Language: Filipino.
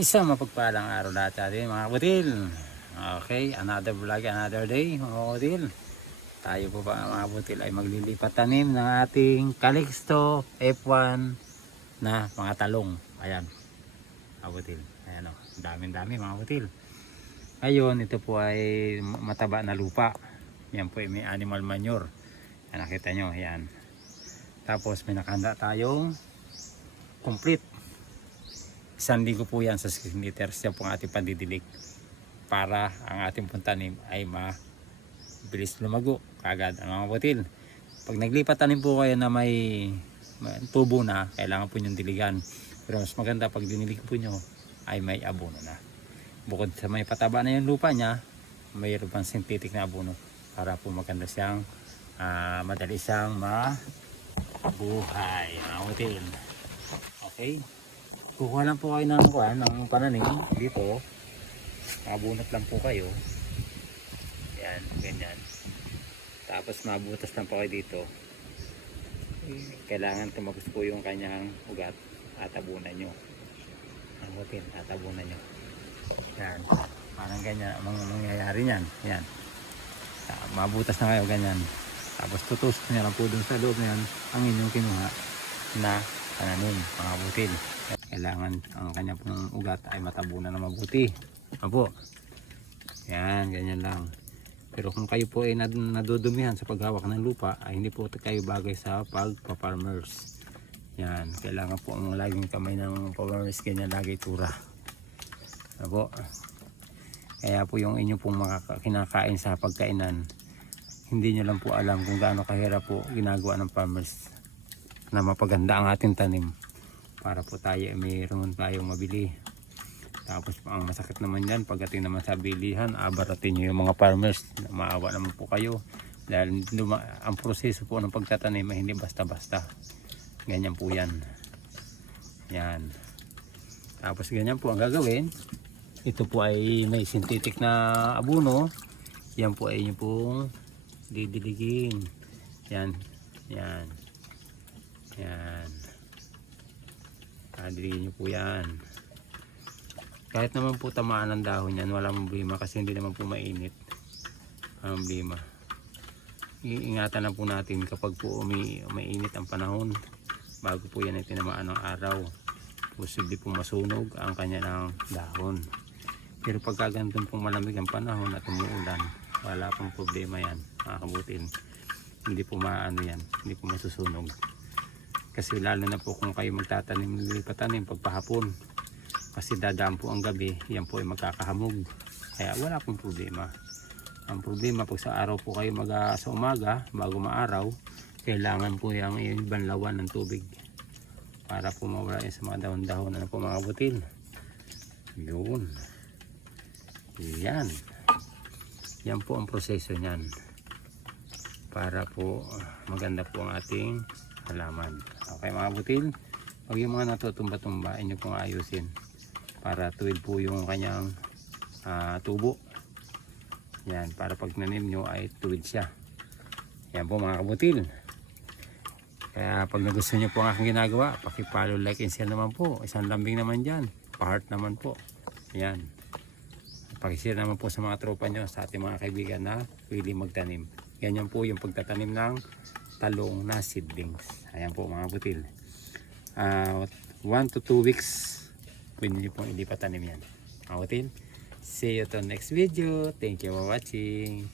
Isang mapagpalang araw lahat sa atin mga kabutil. Okay, another vlog, another day mga kabutil. Tayo po pa mga kabutil ay maglilipat tanim ng ating Calixto F1 na mga talong. Ayan, kabutil. Ayan o, dami mga kabutil. Ngayon, ito po ay mataba na lupa. Yan po ay may animal manure. Yan, nakita nyo, yan. Tapos may nakahanda tayong complete. 1 linggo po yan sa 6 liters. Yan po ang ating pandidilig para ang ating tanim ay mabilis lumago kagad ang mga butil. Pag naglipat tanim po kayo na may tubo na, kailangan po nyong diligan. Pero mas maganda pag dinilig po nyo ay may abono na. Bukod sa may pataba na yung lupa nya, mayroon pang synthetic na abono para po maganda siyang madali siyang mabuhay mga butil. Okay, kukuha lang po kayo ng pananim dito, mabunot lang po kayo, yan, ganyan. Tapos mabutas lang po kayo dito. Kailangan tumagos po yung kanyang ugat at tabunan nyo ang butil, tatabunan nyo yan, parang ganyan ang mangyayari nyan. Yan, mabutas na kayo ganyan, tapos tutusok nyo lang po dun sa loob na yan ang inyong kinuha na pananim mga butil. Kailangan ang kanya pong ugat ay matabunan na mabuti. Apo, yan, ganyan lang. Pero kung kayo po ay nadudumihan sa paghawak ng lupa, ay hindi po kayo bagay sa pagpa-farmers. Yan, kailangan po ang laging kamay ng farmers ganyan lagi tura. Apo, kaya po yung inyo pong kinakain sa pagkainan, hindi nyo lang po alam kung gaano kahirap po ginagawa ng farmers na mapaganda ang ating tanim para po tayo mayroon tayong mabili. Tapos ang masakit naman yan pagdating naman sa bilihan, abaratin nyo yung mga farmers, maawa naman po kayo dahil ang proseso po ng pagtatanim ay hindi basta basta, ganyan po yan. Yan, tapos ganyan po ang gagawin. Ito po ay may synthetic na abono, yan po ay inyo pong didiligin. Yan, yan, yan, diligin nyo po yan. Kahit naman po tamaan ng dahon yan, walang problema kasi hindi naman po mainit ang problema. Iingatan na po natin kapag po mainit ang panahon, bago po yan ay tinamaan ng araw, posible po masunog ang kanya ng dahon. Pero pagka ganitong pong malamig ang panahon at umuulan, wala pong problema yan mga kabutil. Hindi po maano yan, hindi po masusunog. Kasi lalo na po kung kayo magtatanim, lilipatanim pagpahapon, kasi dadaan po ang gabi, yan po ay magkakahamog, kaya wala pong problema. Ang problema pag sa araw po kayo sa umaga bago maaraw, kailangan po yung banlawan ng tubig para po mawala yan sa mga dahon-dahon na po mga butil. Yun, yan, yan po ang proseso nyan para po maganda po ang ating halaman. Okay mga butil, pag yung mga natutumba-tumba, inyo pong ayusin para tuwid po yung kanyang tubo. Yan, para pag nanim nyo ay tuwid siya. Yan po mga kabutil. Kaya pag nagustuhan nyo po ang aking ginagawa, pakipollow, like and share naman po. Isang lambing naman dyan, pa-heart naman po. Yan, pakishare naman po sa mga tropa nyo, sa ating mga kaibigan na willing magtanim. Ganyan po yung pagtatanim ng talong na seedlings. Ayan po mga butil. 1 to 2 weeks pwede nyo pong ilipatanim yan mga butil. See you to next video. Thank you for watching.